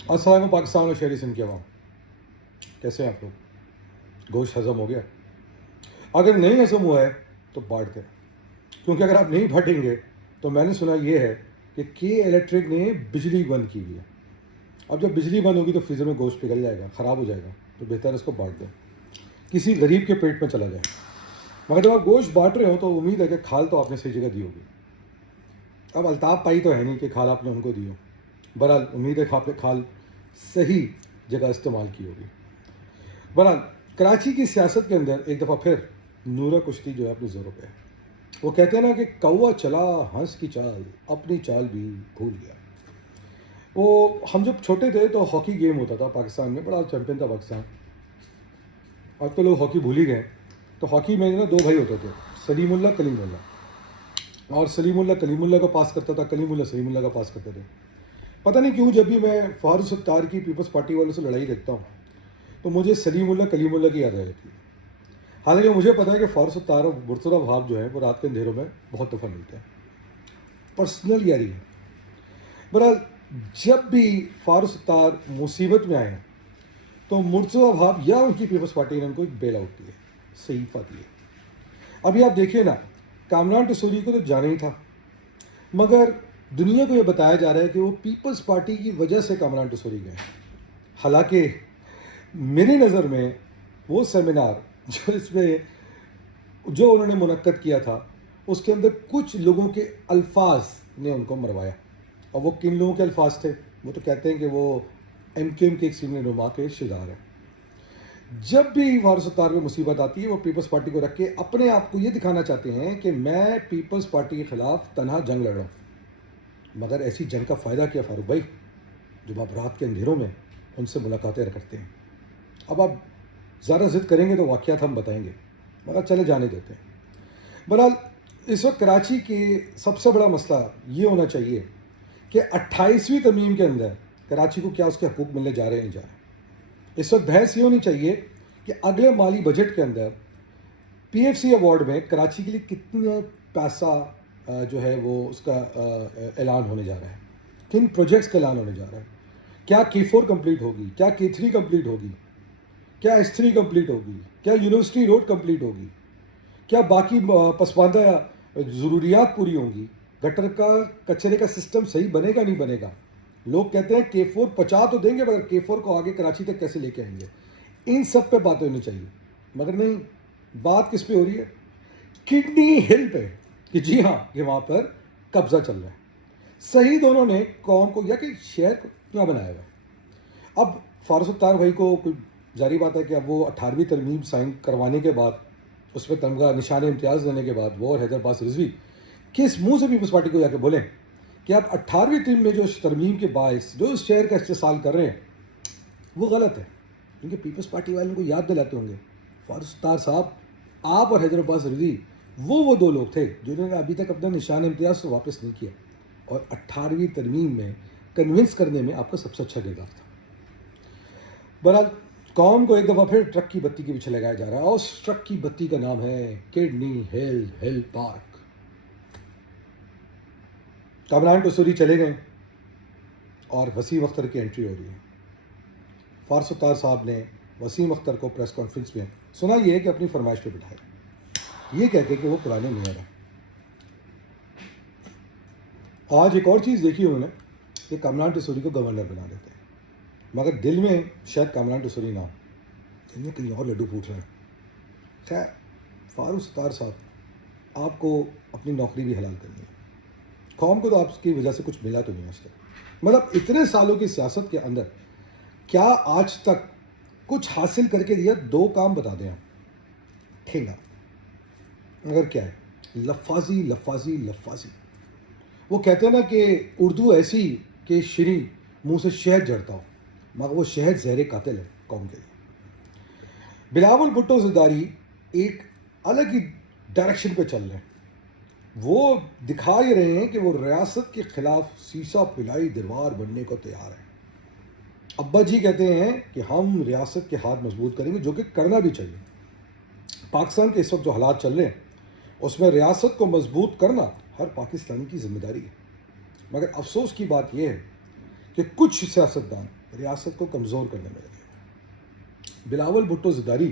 السلام پاکستان اور شہری سندھ کے عوام، کیسے ہیں آپ لوگ؟ گوشت ہضم ہو گیا؟ اگر نہیں ہضم ہوا ہے تو بانٹ دیں، کیونکہ اگر آپ نہیں بانٹیں گے تو میں نے سنا یہ ہے کہ کے الیکٹرک نے بجلی بند کی ہوئی ہے. اب جب بجلی بند ہوگی تو فریزر میں گوشت پگھل جائے گا، خراب ہو جائے گا، تو بہتر ہے اس کو بانٹ دیں، کسی غریب کے پیٹ میں چلا جائے. مگر جب آپ گوشت بانٹ رہے ہو تو امید ہے کہ کھال تو آپ نے صحیح جگہ دی ہوگی. اب الطاف پائی تو ہے نہیں کہ کھال آپ نے ان کو دی ہو. بہرحال امید ہے کہ آپ نے کھال صحیح جگہ استعمال کی ہوگی. بہرحال کراچی کی سیاست کے اندر ایک دفعہ پھر نورہ کشتی جو ہے اپنے زوروں پہ ہے. وہ کہتے ہیں نا کہ کوا چلا ہنس کی چال، اپنی چال بھی بھول گیا. وہ ہم جب چھوٹے تھے تو ہاکی گیم ہوتا تھا پاکستان میں، بڑا چیمپئن تھا پاکستان. اب تو لوگ ہاکی بھول ہی گئے. تو ہاکی میں نا دو بھائی ہوتے تھے، سلیم اللہ کلیم اللہ. اور سلیم اللہ کلیم اللہ کا پاس کرتا تھا، کلیم اللہ سلیم اللہ کا پاس کرتے تھے. پتہ نہیں کیوں جب بھی میں فاروق ستار کی پیپلز پارٹی والوں سے لڑائی دیکھتا ہوں تو مجھے سلیم اللہ کلیم اللہ کی یاد آ جاتی ہے. حالانکہ مجھے پتا ہے کہ فاروق ستار اور مرتضیٰ وہاب جو ہیں وہ رات کے اندھیروں میں بہت دفعہ ملتے ہیں، پرسنل یاری ہے. بہرحال جب بھی فاروق ستار مصیبت میں آئے ہیں تو مرتضیٰ وہاب یا ان کی پیپلز پارٹی نے ان کو ایک بیل آؤٹ دی ہے، صحیفہ دی ہے. ابھی آپ دیکھیے نا، کامران ٹسوری کو تو جانا ہی تھا، مگر دنیا کو یہ بتایا جا رہا ہے کہ وہ پیپلز پارٹی کی وجہ سے کامران ٹسوری گئے. حالانکہ میری نظر میں وہ سیمینار جو انہوں نے منعقد کیا تھا اس کے اندر کچھ لوگوں کے الفاظ نے ان کو مروایا. اور وہ کن لوگوں کے الفاظ تھے؟ وہ تو کہتے ہیں کہ وہ ایم کیو ایم کے ایک سینئر نما کے شدار ہیں. جب بھی فاروق ستار کو مصیبت آتی ہے وہ پیپلز پارٹی کو رکھ کے اپنے آپ کو یہ دکھانا چاہتے ہیں کہ میں پیپلز پارٹی کے خلاف تنہا جنگ لڑ رہا ہوں. مگر ایسی جنگ کا فائدہ کیا فاروق بھائی جب آپ رات کے اندھیروں میں ان سے ملاقاتیں کرتے ہیں؟ اب آپ زیادہ ضد کریں گے تو واقعات ہم بتائیں گے، مگر چلے جانے دیتے ہیں. بہرحال اس وقت کراچی کے سب سے بڑا مسئلہ یہ ہونا چاہیے کہ 28ویں ترمیم کے اندر کراچی کو کیا اس کے حقوق ملنے جا رہے ہیں نہیں جا رہے ہیں. اس وقت بحث یہ ہونی چاہیے کہ اگلے مالی بجٹ کے اندر پی ایف سی ایوارڈ میں کراچی کے لیے کتنا پیسہ جو ہے وہ اس کا اعلان ہونے جا رہا ہے، کن پروجیکٹس کا اعلان ہونے جا رہا ہے. کیا K4 کمپلیٹ ہوگی، کیا K3 کمپلیٹ ہوگی، کیا S3 کمپلیٹ ہوگی، کیا یونیورسٹی روڈ کمپلیٹ ہوگی، کیا باقی پسماندہ ضروریات پوری ہوں گی، گٹر کا کچرے کا سسٹم صحیح بنے گا نہیں بنے گا. لوگ کہتے ہیں K4 پہنچا تو دیں گے مگر K4 کو آگے کراچی تک کیسے لے کے آئیں گے. ان سب پہ باتیں ہونی چاہیے. مگر نہیں، بات کس پہ ہو رہی ہے؟ کڈنی ہل پہ، کہ جی ہاں کہ وہاں پر قبضہ چل رہا ہے. صحیح دونوں نے قوم کو یا کہ شہر کو کیا بنایا ہوا ہے. اب فاروق ستار بھائی کو کوئی ظاہری بات ہے کہ اب وہ 18ویں ترمیم سائن کروانے کے بعد اس پہ تمغہ نشان امتیاز دینے کے بعد وہ اور حیدر عباس رضوی کس منہ سے پیپلز پارٹی کو جا کے بولیں کہ آپ 18ویں ترمیم میں جو ترمیم کے باعث جو اس شہر کا استحصال کر رہے ہیں وہ غلط ہے. کیونکہ پیپلز پارٹی والوں کو یاد دلاتے ہوں گے فاروق ستار صاحب، آپ اور حیدر عباس رضوی وہ دو لوگ تھے جنہوں نے ابھی تک اپنا نشان امتیاز کو واپس نہیں کیا، اور 18ویں ترمیم میں کنونس کرنے میں آپ کا سب سے اچھا کردار تھا. بہرحال قوم کو ایک دفعہ پھر ٹرک کی بتی کے پیچھے لگایا جا رہا ہے، اور اس ٹرک کی بتی کا نام ہے کڈنی ہل پارک. کامران ٹسوری چلے گئے اور وسیم اختر کی انٹری ہو رہی ہے. فاروق ستار صاحب نے وسیم اختر کو پریس کانفرنس میں سنا یہ ہے کہ اپنی فرمائش پہ بٹھایا، یہ کہہ کے کہ وہ پرانے میئر ہیں. آج ایک اور چیز دیکھی انہوں نے کہ کامران ٹسوری کو گورنر بنا دیتے ہیں، مگر دل میں شاید کامران ٹسوری نہ ہو، دل میں کہیں اور لڈو پھوٹ رہے ہیں. خیر، فاروق ستار صاحب آپ کو اپنی نوکری بھی حلال کرنی ہے. قوم کو تو آپ کی وجہ سے کچھ ملا تو نہیں آج تک. مطلب اتنے سالوں کی سیاست کے اندر کیا آج تک کچھ حاصل کر کے دیا؟ دو کام بتا دیں آپ. ٹھیک ہے، مگر کیا ہے؟ لفاظی لفاظی لفاظی. وہ کہتے ہیں نا کہ اردو ایسی کہ شیریں منہ سے شہد جھڑتا ہو، مگر وہ شہد زہر قاتل ہے قوم کے لیے. بلاول بھٹو زرداری ایک الگ ہی ڈائریکشن پہ چل رہے ہیں. وہ دکھا ہی رہے ہیں کہ وہ ریاست کے خلاف سیسا پلائی دیوار بننے کو تیار ہیں. ابا جی کہتے ہیں کہ ہم ریاست کے ہاتھ مضبوط کریں گے، جو کہ کرنا بھی چاہیے. پاکستان کے اس وقت جو حالات چل رہے ہیں اس میں ریاست کو مضبوط کرنا ہر پاکستانی کی ذمہ داری ہے. مگر افسوس کی بات یہ ہے کہ کچھ سیاستدان ریاست کو کمزور کرنے میں لگے. بلاول بھٹو زرداری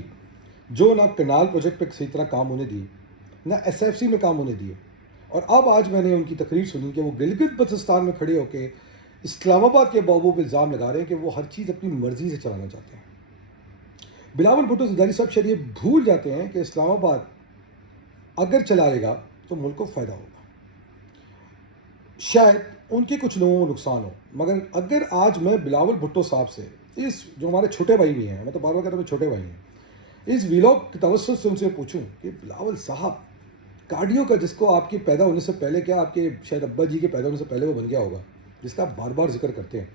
جو نہ کنال پروجیکٹ پہ صحیح طرح کام ہونے دیے, نہ ایس ایف سی میں کام ہونے دیے, اور اب آج میں نے ان کی تقریر سنی کہ وہ گلگت بلتستان میں کھڑے ہو کے اسلام آباد کے بابو پہ الزام لگا رہے ہیں کہ وہ ہر چیز اپنی مرضی سے چلانا چاہتے ہیں. بلاول بھٹو زرداری صاحب شاید یہ بھول جاتے ہیں کہ اسلام آباد اگر چلائے گا تو ملک کو فائدہ ہوگا. شاید ان کے کچھ لوگوں کو نقصان ہو, مگر اگر آج میں بلاول بھٹو صاحب سے اس جو ہمارے چھوٹے بھائی بھی ہیں, میں تو بار بار کہتا ہوں چھوٹے بھائی ہیں, اس ویلاگ کے توسط سے ان سے پوچھوں کہ بلاول صاحب کارڈیو کا جس کو آپ کے پیدا ہونے سے پہلے, کیا آپ کے شاید ابا جی کے پیدا ہونے سے پہلے وہ بن گیا ہوگا, جس کا آپ بار بار ذکر کرتے ہیں,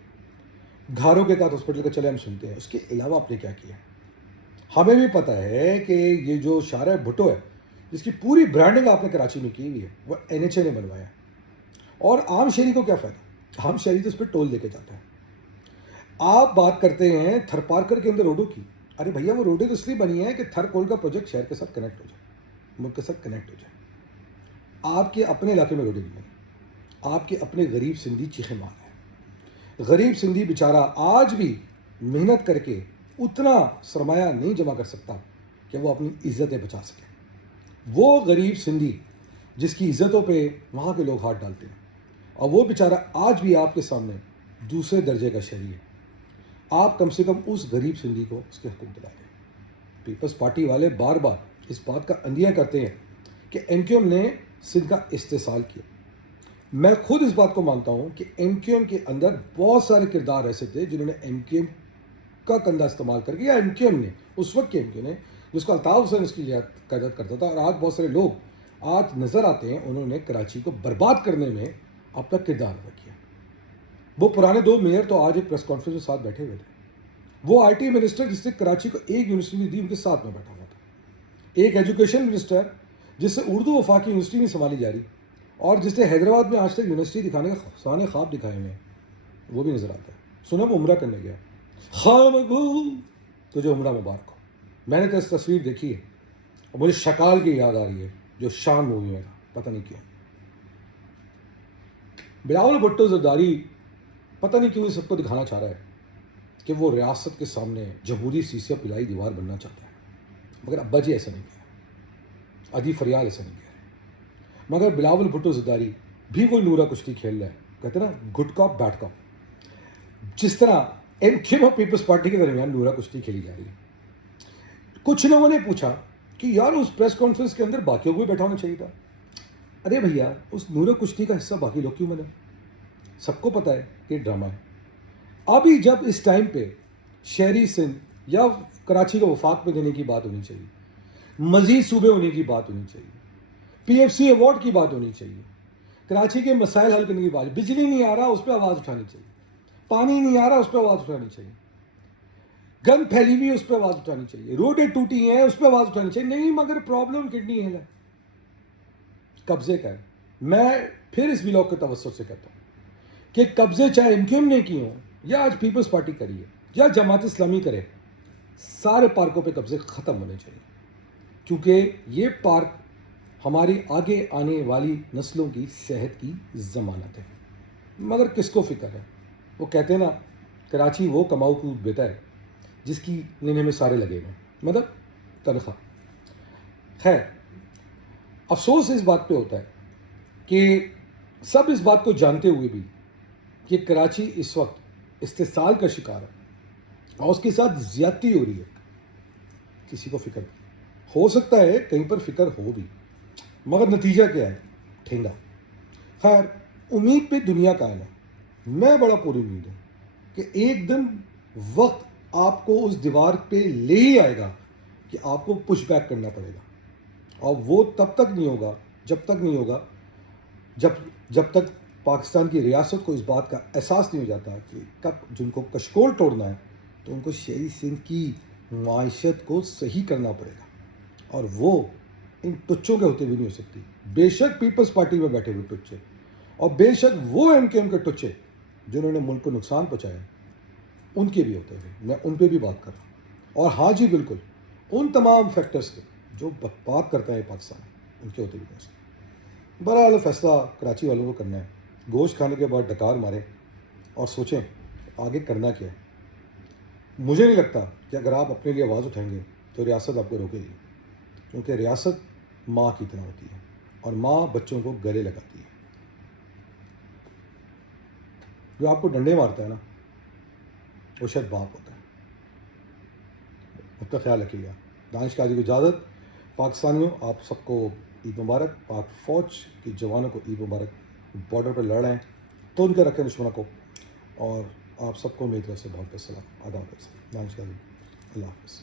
گھاروں کے ساتھ ہاسپٹل کا چلے ہم سنتے ہیں, اس کے علاوہ آپ نے کیا کیا؟ ہمیں بھی پتہ ہے کہ یہ جو شارع بھٹو ہے جس کی پوری برانڈنگ آپ نے کراچی میں کی ہوئی ہے وہ این ایچ اے نے بنوایا, اور عام شہری کو کیا فائدہ؟ عام شہری تو اس پہ ٹول لے کے جاتا ہے. آپ بات کرتے ہیں تھر پارکر کے اندر روڈوں کی, ارے بھیا وہ روڈیں تو اس لیے بنی ہیں کہ تھر کول کا پروجیکٹ شہر کے ساتھ کنیکٹ ہو جائے, ملک کے ساتھ کنیکٹ ہو جائے. آپ کے اپنے علاقے میں روڈیں نہیں بنی, آپ کے اپنے غریب سندھی چیخے مار رہے ہیں. غریب سندھی بیچارہ آج بھی محنت کر کے اتنا سرمایہ نہیں جمع کر سکتا کہ وہ اپنی عزتیں بچا سکے. وہ غریب سندھی جس کی عزتوں پہ وہاں کے لوگ ہاتھ ڈالتے ہیں, اور وہ بیچارہ آج بھی آپ کے سامنے دوسرے درجے کا شہری ہے. آپ کم سے کم اس غریب سندھی کو اس کے حقوق دلا دیں. پیپلز پارٹی والے بار بار اس بات کا اندیہ کرتے ہیں کہ ایم کیو ایم نے سندھ کا استحصال کیا. میں خود اس بات کو مانتا ہوں کہ ایم کیو ایم کے اندر بہت سارے کردار ایسے تھے جنہوں نے ایم کیو ایم کا کندھا استعمال کر کے, یا ایم کیو ایم نے اس وقت کے ایم کیو نے جس کا الطاف حسین اس کی قیادت کرتا تھا, اور آج بہت سارے لوگ آج نظر آتے ہیں انہوں نے کراچی کو برباد کرنے میں اپنا کردار ادا کیا. وہ پرانے دو میئر تو آج ایک پریس کانفرنس کے ساتھ بیٹھے ہوئے تھے. وہ آئی ٹی منسٹر جس نے کراچی کو ایک یونیورسٹی نہیں دی ان کے ساتھ میں بیٹھا ہوا تھا. ایک ایجوکیشن منسٹر جس سے اردو وفاقی یونیورسٹی نہیں سنبھالی جا رہی, اور جس نے حیدرآباد میں آج تک یونیورسٹی دکھانے کا سانے خواب دکھائے ہوئے ہیں, وہ بھی نظر آتا ہے. سنا وہ عمرہ کرنے گیا, خامگو تجھے عمرہ مبارک ہو. میں نے تو اس تصویر دیکھی ہے اور مجھے شکال کی یاد آ رہی ہے جو شان مووی میں تھا, پتہ نہیں کیوں. بلاول بھٹو زرداری پتہ نہیں کیوں اس سب کو دکھانا چاہ رہا ہے کہ وہ ریاست کے سامنے جمہوری سیسیا پلائی دیوار بننا چاہتا ہے, مگر ابا جی ایسا نہیں کہہ رہے, ادی فریال ایسا نہیں کہہ رہے. مگر بلاول بھٹو زرداری بھی کوئی نورا کشتی کھیل رہا ہے, کہتے ہیں نا گڈ کاپ بیڈ کاپ, جس طرح ایم کیو ایم اور پیپلز پارٹی کے درمیان نورا کشتی کھیلی جا رہی ہے. کچھ لوگوں نے پوچھا کہ یار اس پریس کانفرنس کے اندر باقیوں کو بھی بیٹھا ہونا چاہیے تھا. ارے بھیا اس نورا کشتی کا حصہ باقی لوگ کیوں بنے؟ سب کو پتہ ہے کہ ڈرامہ ہے. ابھی جب اس ٹائم پہ شہری سندھ یا کراچی کو وفاق میں دینے کی بات ہونی چاہیے, مزید صوبے ہونے کی بات ہونی چاہیے, پی ایف سی ایوارڈ کی بات ہونی چاہیے, کراچی کے مسائل حل کرنے کی بات, بجلی نہیں آ رہا اس پہ آواز اٹھانی چاہیے, پانی نہیں آ رہا اس پہ آواز اٹھانی چاہیے, گند پھیلی ہوئی اس پہ آواز اٹھانی چاہیے, روڈیں ٹوٹی ہیں اس پہ آواز اٹھانی چاہیے. نہیں, مگر پرابلم کڈنی ہل ہے, قبضے کا ہے. میں پھر اس ولاگ کے توسط سے کہتا ہوں کہ قبضے چاہے ایم کیو ایم نے کی ہوں یا آج پیپلز پارٹی کری ہے یا جماعت اسلامی کرے, سارے پارکوں پہ قبضے ختم ہونے چاہیے, کیونکہ یہ پارک ہماری آگے آنے والی نسلوں کی صحت کی ضمانت ہے. مگر کس کو فکر ہے؟ وہ کہتے ہیں نا کراچی وہ کماؤ کو بیٹا ہے جس کی لینے میں سارے لگے ہوئے, مطلب تنخواہ. خیر, افسوس اس بات پہ ہوتا ہے کہ سب اس بات کو جانتے ہوئے بھی کہ کراچی اس وقت استحصال کا شکار ہے اور اس کے ساتھ زیادتی ہو رہی ہے, کسی کو فکر نہیں. ہو سکتا ہے کہیں پر فکر ہو بھی, مگر نتیجہ کیا ہے؟ ٹھنگا. خیر, امید پہ دنیا قائم ہے. میں بڑا پوری امید ہوں کہ ایک دن وقت آپ کو اس دیوار پہ لے ہی آئے گا کہ آپ کو پش بیک کرنا پڑے گا, اور وہ تب تک نہیں ہوگا جب تک پاکستان کی ریاست کو اس بات کا احساس نہیں ہو جاتا کہ کب جن کو کشکول توڑنا ہے تو ان کو شہری سندھ کی معیشت کو صحیح کرنا پڑے گا, اور وہ ان ٹچوں کے ہوتے بھی نہیں ہو سکتی. بے شک پیپلز پارٹی میں بیٹھے ہوئے ٹچے, اور بے شک وہ ایم کیو ایم کے ٹچے جنہوں نے ملک کو نقصان پہنچایا, ان کے بھی ہوتے ہوئے میں ان پہ بھی بات کر رہا ہوں. اور ہاں جی بالکل ان تمام فیکٹرز کے جو بات کرتا ہے پاکستان, ان کے ہوتے بھی نہیں ہو سکتے. بہرحال فیصلہ کراچی والوں کو کرنا ہے. گوشت کھانے کے بعد ڈکار مارے, اور سوچیں آگے کرنا کیا ہے. مجھے نہیں لگتا کہ اگر آپ اپنے لیے آواز اٹھائیں گے تو ریاست آپ کو روکے گی, کیونکہ ریاست ماں کی طرح ہوتی ہے اور ماں بچوں کو گلے لگاتی ہے. جو آپ کو ڈنڈے مارتا ہے نا وہ شاید باپ ہوتا ہے. اس کا خیال رکھیے گا. دانش قاضی کو اجازت. پاکستانیوں آپ سب کو عید مبارک. پاک فوج کے جوانوں کو عید مبارک. بارڈر پہ لڑ رہے ہیں تو ان کے رکھیں دشمنوں کو, اور آپ سب کو میری طرف سے بہت بہت سلام. آداب. دانش قاضی, اللہ حافظ.